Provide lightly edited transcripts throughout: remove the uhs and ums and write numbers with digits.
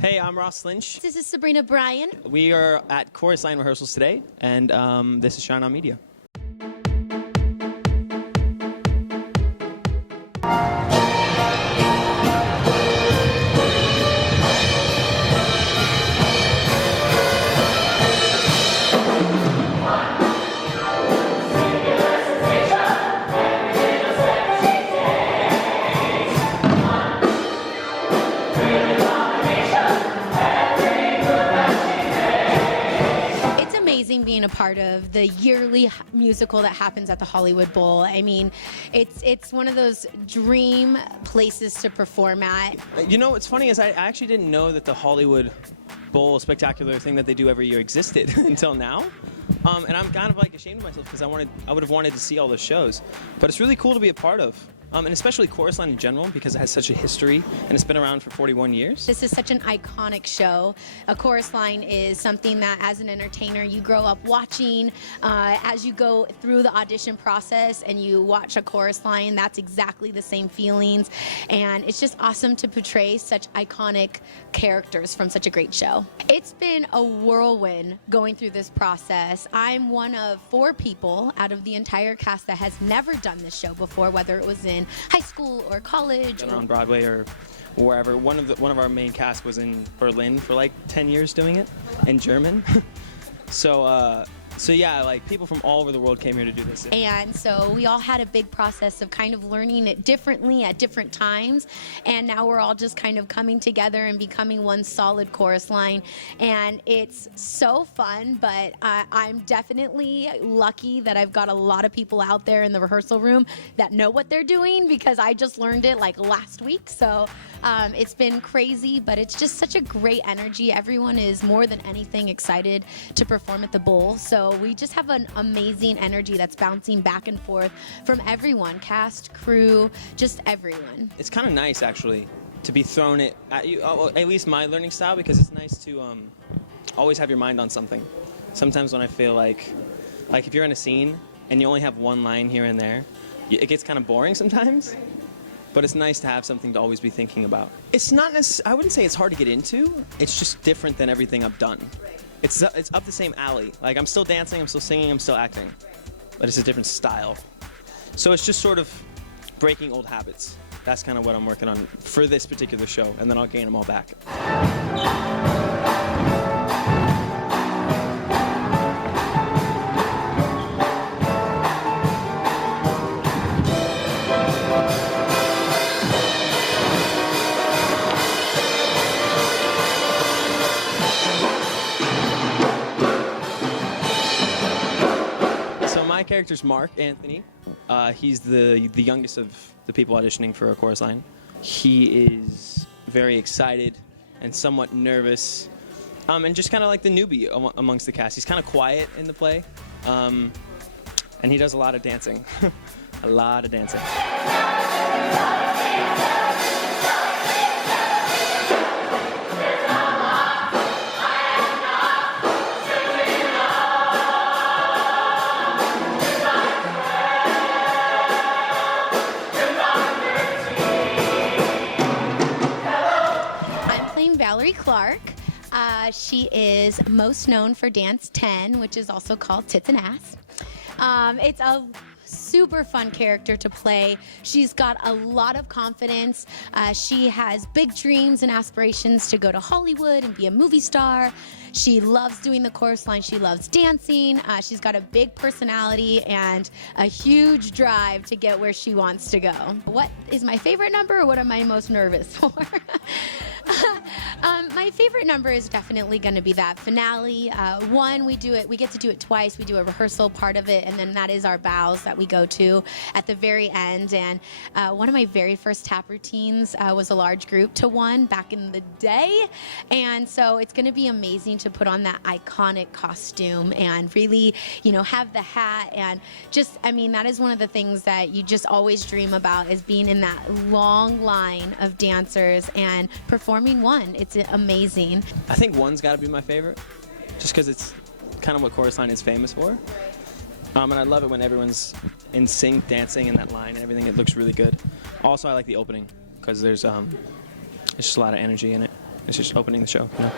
Hey, I'm Ross Lynch. This is Sabrina Bryan. We are at Chorus Line rehearsals today, and this is Shine On Media. Being a part of the yearly musical that happens at the Hollywood Bowl. I mean, it's one of those dream places to perform at. You know, what's funny is I actually didn't know that the Hollywood Bowl spectacular thing that they do every year existed until now. And I'm kind of like ashamed of myself because I would have wanted to see all those shows. But it's really cool to be a part of. And especially Chorus Line in general, because it has such a history and it's been around for 41 years. This is such an iconic show. A Chorus Line is something that, as an entertainer, you grow up watching. As you go through the audition process and you watch a Chorus Line, that's exactly the same feelings. And it's just awesome to portray such iconic characters from such a great show. It's been a whirlwind going through this process. I'm one of 4 people out of the entire cast that has never done this show before, whether it was in high school or college or on Broadway or wherever. One of our main cast was in Berlin for like 10 years doing it in German. So yeah, like people from all over the world came here to do this. And so we all had a big process of kind of learning it differently at different times. And now we're all just kind of coming together and becoming one solid Chorus Line. And it's so fun, but I'm definitely lucky that I've got a lot of people out there in the rehearsal room that know what they're doing, because I just learned it like last week. So it's been crazy, but it's just such a great energy. Everyone is more than anything excited to perform at the Bowl. So we just have an amazing energy that's bouncing back and forth from everyone, cast, crew, just everyone. It's kind of nice, actually, to be thrown at you, at least my learning style, because it's nice to always have your mind on something. Sometimes when I feel like if you're in a scene and you only have one line here and there, it gets kind of boring sometimes. But it's nice to have something to always be thinking about. It's not necessarily, I wouldn't say it's hard to get into. It's just different than everything I've done. It's up the same alley. Like, I'm still dancing, I'm still singing, I'm still acting. But it's a different style. So it's just sort of breaking old habits. That's kind of what I'm working on for this particular show, and then I'll gain them all back. My character's Mark Anthony. He's the youngest of the people auditioning for a Chorus Line. He is very excited and somewhat nervous, and just kind of like the newbie amongst the cast. He's kind of quiet in the play, and he does a lot of dancing. A lot of dancing. Clark. She is most known for Dance 10, which is also called Tits and Ass. It's a super fun character to play. She's got a lot of confidence. She has big dreams and aspirations to go to Hollywood and be a movie star. She loves doing the Chorus Line. She loves dancing. She's got a big personality and a huge drive to get where she wants to go. What is my favorite number, or what am I most nervous for? My favorite number is definitely going to be that finale. One, we get to do it twice. We do a rehearsal part of it, and then that is our bows that we go to at the very end. And one of my very first tap routines was a large group to one back in the day. And so it's going to be amazing to put on that iconic costume and really, have the hat. And just, that is one of the things that you just always dream about, is being in that long line of dancers and performing one. It's amazing. I think one's got to be my favorite, just because it's kind of what Chorus Line is famous for. And I love it when everyone's in sync dancing in that line and everything. It looks really good. Also, I like the opening because there's just a lot of energy in it. It's just opening the show. You know?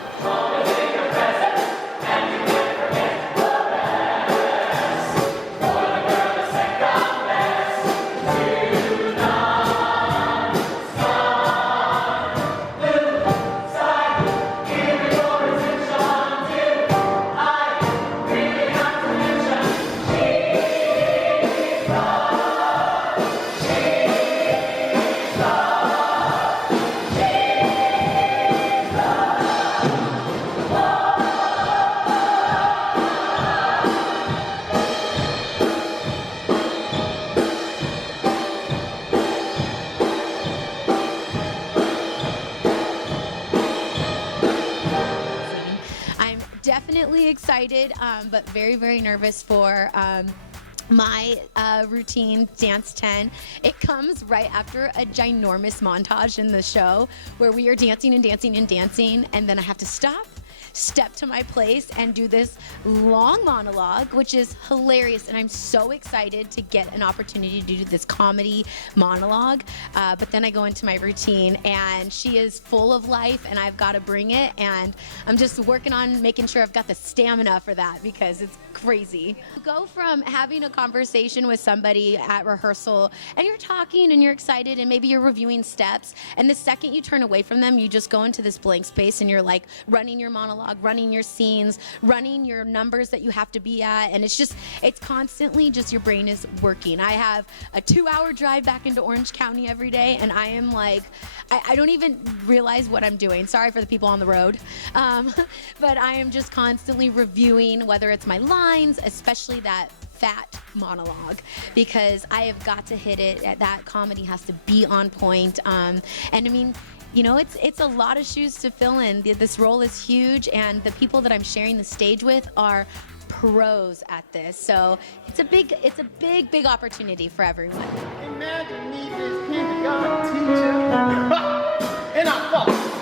Definitely excited, but very, very nervous for my routine, Dance 10. It comes right after a ginormous montage in the show where we are dancing and dancing and dancing, and then I have to step to my place and do this long monologue, which is hilarious, and I'm so excited to get an opportunity to do this comedy monologue. But then I go into my routine, and she is full of life, and I've got to bring it, and I'm just working on making sure I've got the stamina for that because it's crazy. You go from having a conversation with somebody at rehearsal, and you're talking, and you're excited, and maybe you're reviewing steps, and the second you turn away from them, you just go into this blank space, and you're like running your monologue, running your scenes, running your numbers that you have to be at, and it's constantly just your brain is working. I have a 2-hour drive back into Orange County every day, and I am like, I don't even realize what I'm doing. Sorry for the people on the road. But I am just constantly reviewing, whether it's my lines, especially that fat monologue, because I have got to hit it. That comedy has to be on point. And I mean, you know, it's a lot of shoes to fill in. This role is huge, and the people that I'm sharing the stage with are pros at this. So it's a big opportunity for everyone. Imagine me, this kindergarten teacher, and I fall.